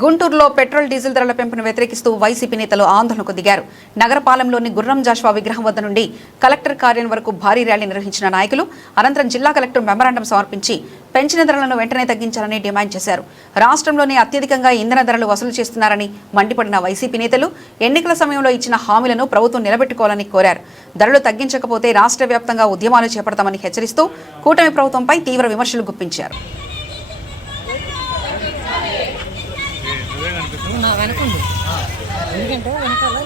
గుంటూరులో petrol diesel ధరల పెంపును వ్యతిరేకిస్తూ వైసీపీ నేతలు ఆందోళనకు దిగారు. నగరపాలెంలోని గుర్రం జాషువా విగ్రహం వద్ద నుండి కలెక్టర్ కార్యాలయం వరకు భారీ ర్యాలీ నిర్వహించిన నాయకులు అనంతరం జిల్లా కలెక్టర్ మెమరాండం సమర్పించి పెంచిన ధరలను వెంటనే తగ్గించాలని డిమాండ్ చేశారు. రాష్ట్రంలోనే అత్యధికంగా ఇంధన ధరలు వసూలు చేస్తున్నారని మండిపడిన వైసీపీ నేతలు ఎన్నికల సమయంలో ఇచ్చిన హామీలను ప్రభుత్వం నిలబెట్టుకోవాలని కోరారు. ధరలు తగ్గించకపోతే రాష్ట్ర వ్యాప్తంగా ఉద్యమాలు చేపడతామని హెచ్చరిస్తూ కూటమి ప్రభుత్వంపై తీవ్ర విమర్శలు గుప్పించారు. ఎందుకంటే వెనకాల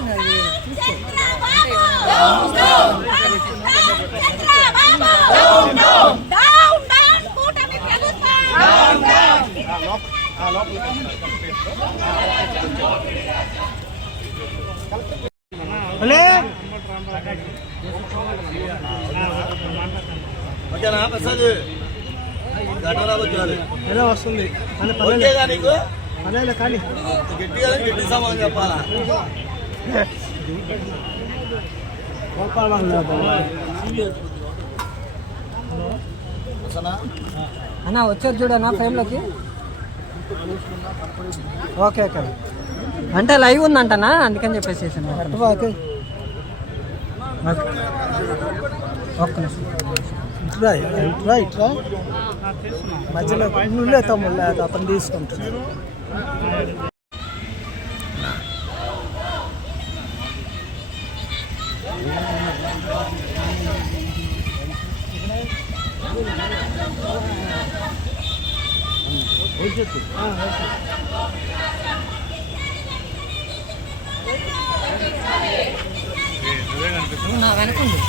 ఎలా వస్తుంది కానీ గట్టి సమాధానం చెప్పాలా అన్నా వచ్చారు చూడన్నా ఫ్రేమ్లోకి. ఓకే ఓకే అంటే లైవ్ ఉందంటనా, అందుకని చెప్పేసి ఒక్క నిమిషం ఇట్లా మధ్యలో ముళ్ళే తమ్ముళ్ళే అతను తీసుకుంటున్నాడు. నా వెనకండి,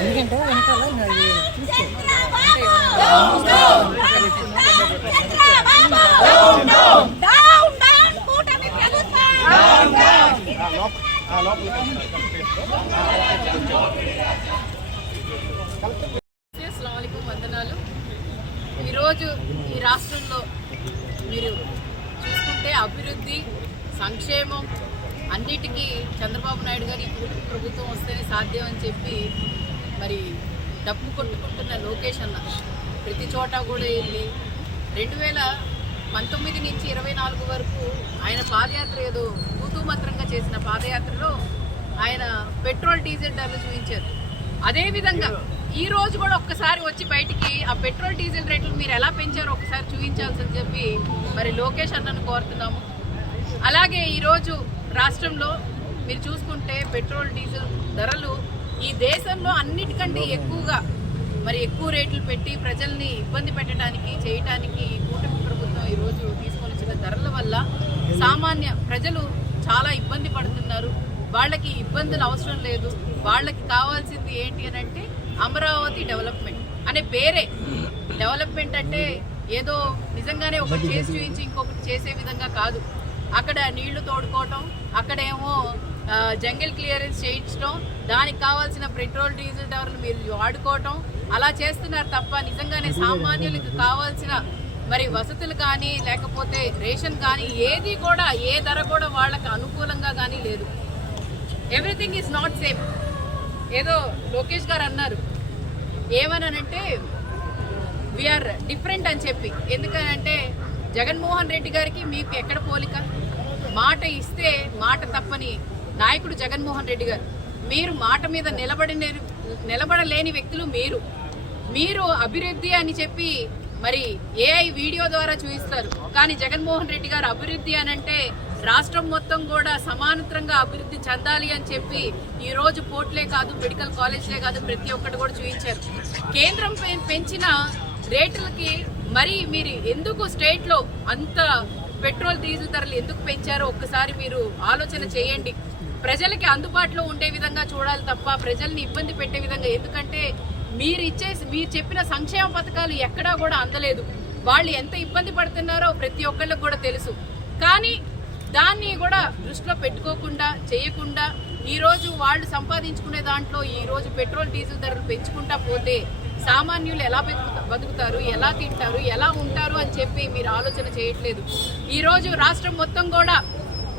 ఎందుకంటే వెనకాల వందనాలు. ఈరోజు ఈ రాష్ట్రంలో మీరు చూసుకుంటే అభివృద్ధి, సంక్షేమం అన్నిటికీ చంద్రబాబు నాయుడు గారు ఈ ప్రభుత్వం వస్తేనే సాధ్యం అని చెప్పి మరి డప్పు కొట్టుకుంటున్న లోకేష్ అన్న ప్రతి చోట కూడా వెళ్ళి 2019 నుంచి 24 వరకు ఆయన పాదయాత్ర ఏదో తూతుమంత్రంగా చేసిన పాదయాత్రలో ఆయన పెట్రోల్ డీజిల్ ధరలు చూపించారు. అదేవిధంగా ఈ రోజు కూడా ఒక్కసారి వచ్చి బయటికి ఆ పెట్రోల్ డీజిల్ రేట్లు మీరు ఎలా పెంచారో ఒకసారి చూపించాల్సని చెప్పి మరి లోకేష్ అన్నను కోరుతున్నాము. అలాగే ఈరోజు రాష్ట్రంలో మీరు చూసుకుంటే పెట్రోల్ డీజిల్ ధరలు ఈ దేశంలో అన్నిటికంటే ఎక్కువగా మరి ఎక్కువ రేట్లు పెట్టి ప్రజల్ని ఇబ్బంది పెట్టడానికి చేయటానికి కూటమి ప్రభుత్వం ఈరోజు తీసుకొని వచ్చిన ధరల వల్ల సామాన్య ప్రజలు చాలా ఇబ్బంది పడుతున్నారు. వాళ్ళకి ఇబ్బందులు అవసరం లేదు. వాళ్ళకి కావాల్సింది ఏంటి అని అంటే అమరావతి డెవలప్మెంట్ అనే పేరే. డెవలప్మెంట్ అంటే ఏదో నిజంగానే ఒకటి చేసి చూపించి ఇంకొకటి చేసే విధంగా కాదు. అక్కడ నీళ్లు తోడుకోవటం, అక్కడేమో జంగిల్ క్లియరెన్స్ చేయించడం, దానికి కావాల్సిన పెట్రోల్ డీజిల్ ధరలు మీరు వాడుకోవటం అలా చేస్తున్నారు తప్ప నిజంగానే సామాన్యులకు కావాల్సిన మరి వసతులు కానీ లేకపోతే రేషన్ కానీ ఏది కూడా ఏ ధర కూడా వాళ్ళకి అనుకూలంగా కానీ లేదు. Everything is not same. ఏదో లోకేష్ గారు అన్నారు ఏమనంటే వీఆర్ డిఫరెంట్ అని చెప్పి. ఎందుకనంటే జగన్మోహన్ రెడ్డి గారికి మీకు ఎక్కడ పోలిక? మాట ఇస్తే మాట తప్పని నాయకుడు జగన్మోహన్ రెడ్డి గారు. మీరు మాట మీద నిలబడలేని వ్యక్తులు మీరు అభివృద్ధి అని చెప్పి మరి ఏఐ వీడియో ద్వారా చూపిస్తారు. కానీ జగన్మోహన్ రెడ్డి గారు అభివృద్ధి అని అంటే రాష్ట్రం మొత్తం కూడా సమాంతరంగా అభివృద్ధి చెందాలి అని చెప్పి ఈ రోజు పోర్ట్లే కాదు, మెడికల్ కాలేజ్లే కాదు, ప్రతి ఒక్కటి కూడా చూపించారు. కేంద్రం పెంచిన రేట్లకి మరి మీరు ఎందుకు స్టేట్ లో అంత పెట్రోల్ డీజిల్ ధరలు ఎందుకు పెంచారో ఒక్కసారి మీరు ఆలోచన చేయండి. ప్రజలకి అందుబాటులో ఉండే విధంగా చూడాలి తప్ప ప్రజల్ని ఇబ్బంది పెట్టే విధంగా. ఎందుకంటే మీరు చెప్పిన సంక్షేమ పథకాలు ఎక్కడా కూడా అందలేదు. వాళ్ళు ఎంత ఇబ్బంది పడుతున్నారో ప్రతి ఒక్కళ్ళకి కూడా తెలుసు. కానీ దాన్ని కూడా దృష్టిలో పెట్టుకోకుండా చేయకుండా ఈరోజు వాళ్ళు సంపాదించుకునే దాంట్లో ఈరోజు పెట్రోల్ డీజిల్ ధరలు పెంచుకుంటా పోతే సామాన్యులు ఎలా బతుకుతారు, ఎలా తింటారు, ఎలా ఉంటారు అని చెప్పి మీరు ఆలోచన చేయట్లేదు. ఈరోజు రాష్ట్రం మొత్తం కూడా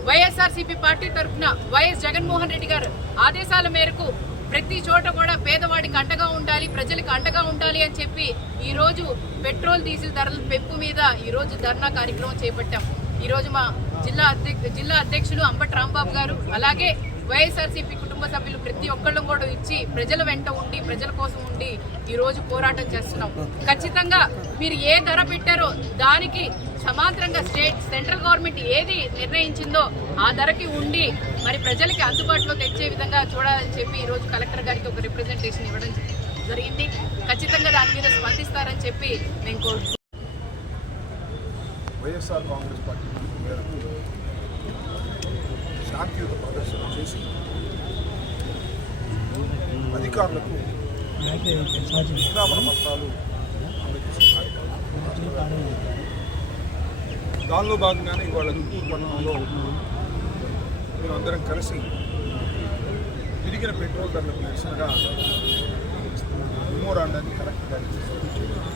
వైఎస్ఆర్సీపీ పార్టీ తరఫున వైఎస్ జగన్మోహన్ రెడ్డి గారు ఆదేశాల మేరకు ప్రతి చోట కూడా పేదవాడికి అండగా ఉండాలి, ప్రజలకు అండగా ఉండాలి అని చెప్పి ఈ రోజు పెట్రోల్ డీజిల్ ధరల పెంపు మీద ఈ రోజు ధర్నా కార్యక్రమం చేపట్టాం. ఈరోజు మా జిల్లా అధ్యక్షులు అంబటి రాంబాబు గారు, అలాగే వైఎస్ఆర్సీపీ కుటుంబ సభ్యులు ప్రతి ఒక్కళ్ళం కూడా ఇచ్చి ప్రజల వెంట ఉండి ప్రజల కోసం ఉండి ఈరోజు పోరాటం చేస్తున్నాం. ఖచ్చితంగా మీరు ఏ ధర పెట్టారో దానికి సమాంతరంగా సెంట్రల్ గవర్నమెంట్ ఏది నిర్ణయించిందో ఆ ధరకి ఉండి మరి ప్రజలకి అందుబాటులో తెచ్చే విధంగా చూడాలని చెప్పి ఈరోజు కలెక్టర్ గారికి ఒక రిప్రజెంటేషన్ ఇవ్వడం జరిగింది. ఖచ్చితంగా దాని మీద స్పందిస్తారని చెప్పి నేను కోరుకుంటున్నాను. వైఎస్ఆర్ కాంగ్రెస్ పార్టీ మేరకు శాంతియుత ప్రదర్శన చేసి అధికారులకు విజ్ఞాపన పత్రాలు అందజేసే కార్యక్రమం. దానిలో భాగంగానే ఇవాళ గుంటూరు పట్టణంలో మేమందరం కలిసి పెరిగిన పెట్రోల్ ధరలకు నిరసనగా మెమోరాండాన్ని కలెక్టర్ గారికి సమర్పించారు.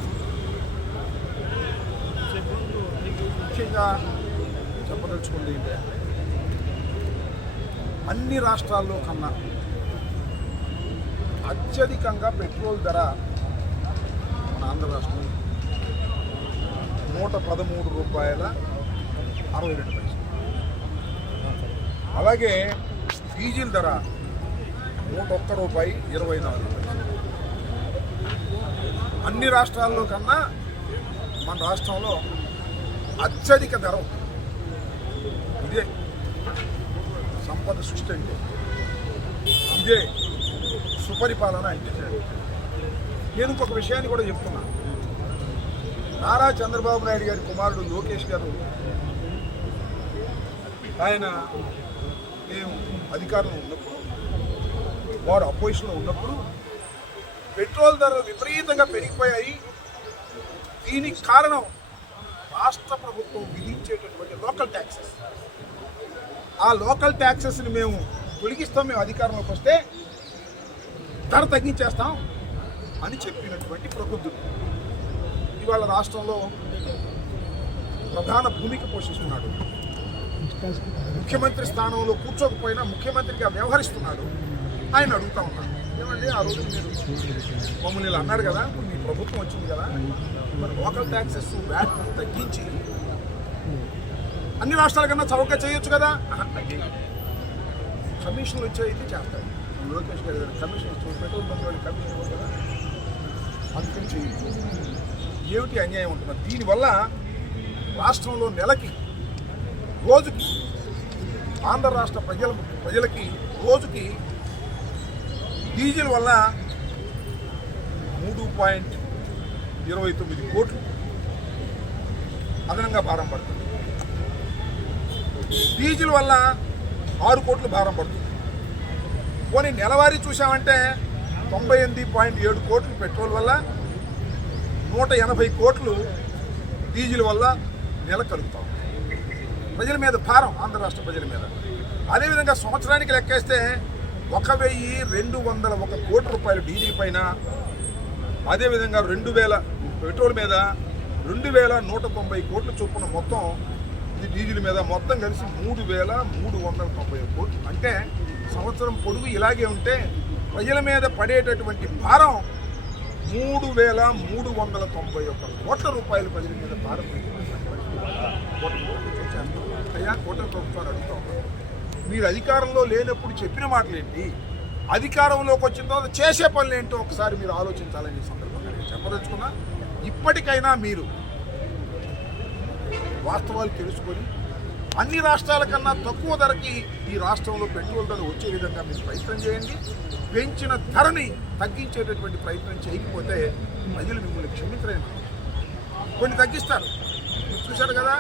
ముఖ్యంగా చెప్పదలుచుకుంది ఏంటంటే అన్ని రాష్ట్రాల్లో కన్నా అత్యధికంగా పెట్రోల్ ధర మన ఆంధ్ర రాష్ట్రం ₹113.62. అలాగే డీజిల్ ధర ₹101.24. అన్ని రాష్ట్రాల్లో కన్నా మన రాష్ట్రంలో అత్యధిక ధర. ఇదే సంపద సృష్టి అంటే, ఇదే సుపరిపాలన అంటే. నేను ఇంకొక విషయాన్ని కూడా చెప్తున్నా. నారా చంద్రబాబు నాయుడు గారి కుమారుడు లోకేష్ గారు, ఆయన మేము అధికారంలో ఉన్నప్పుడు, వారు అపోజిషన్లో ఉన్నప్పుడు పెట్రోల్ ధరలు విపరీతంగా పెరిగిపోయాయి. దీనికి కారణం రాష్ట్ర ప్రభుత్వం విధించేటటువంటి లోకల్ ట్యాక్సెస్. ఆ లోకల్ ట్యాక్సెస్ని మేము తొలగిస్తాం, మేము అధికారంలోకి వస్తే ధర తగ్గించేస్తాం అని చెప్పినటువంటి ప్రబుద్ధుడు ఇవాళ రాష్ట్రంలో ప్రధాన భూమిక పోషిస్తున్నాడు. ముఖ్యమంత్రి స్థానంలో కూర్చోకపోయినా ముఖ్యమంత్రిగా వ్యవహరిస్తున్నాడు. ఆయన అడుగుతా ఉన్నాడు, ఏమండి ఆ రోజు మీరు మమ్మల్ని ఇలా అన్నారు కదా, మీ ప్రభుత్వం వచ్చింది కదా, మరి లోకల్ ట్యాక్సెస్ వ్యాట్ తగ్గించి అన్ని రాష్ట్రాల కన్నా చౌకగా చేయొచ్చు కదా. కమిషన్లు వచ్చేది చేస్తాడు లోకేష్ గారు. కమిషన్ పెట్రోల్ బంక్ వాళ్ళు కమిషన్ ఇవ్వదు కదా, అందుకని చేయొచ్చు. ఏమిటి అన్యాయం ఉంటున్నారు? దీనివల్ల రాష్ట్రంలో నెలకి రోజుకి ఆంధ్ర రాష్ట్ర ప్రజలకి రోజుకి డీజిల్ వల్ల 3.29 కోట్లు అదనంగా భారం పడుతుంది. డీజిల్ వల్ల 6 కోట్లు భారం పడుతుంది. పోనీ నెలవారీ చూసామంటే 98.7 కోట్లు పెట్రోల్ వల్ల, 180 కోట్లు డీజిల్ వల్ల నెల కలుగుతాం. ప్రజల మీద భారం, ఆంధ్ర రాష్ట్ర ప్రజల మీద. అదేవిధంగా సంవత్సరానికి లెక్కేస్తే 1,201 కోట్ల రూపాయలు డీజిల్ పైన, అదేవిధంగా 2,000 పెట్రోల్ మీద 2,190 కోట్ల చొప్పున మొత్తం ఇది డీజిల్ మీద మొత్తం కలిసి 3,390 కోట్లు. అంటే సంవత్సరం పొడుగు ఇలాగే ఉంటే ప్రజల మీద పడేటటువంటి భారం 3,391 కోట్ల రూపాయలు ప్రజల మీద భారం. అయ్యా కోట్ల ప్రభుత్వాన్ని అడుగుతా ఉన్నారు, మీరు అధికారంలో లేనప్పుడు చెప్పిన మాటలేంటి, అధికారంలోకి వచ్చిన తర్వాత చేసే పనులు ఏంటో ఒకసారి మీరు ఆలోచించాలని సందర్భంగా నేను చెప్పదలుచుకున్నా. ఇప్పటికైనా మీరు వాస్తవాలు తెలుసుకొని అన్ని రాష్ట్రాల కన్నా తక్కువ ధరకి ఈ రాష్ట్రంలో పెట్రోల్ ధర వచ్చే విధంగా మీరు ప్రయత్నం చేయండి. పెంచిన ధరని తగ్గించేటటువంటి ప్రయత్నం చేయకపోతే ప్రజలు మిమ్మల్ని క్షమించలేరు. కొన్ని తగ్గిస్తారు, చూశారు కదా.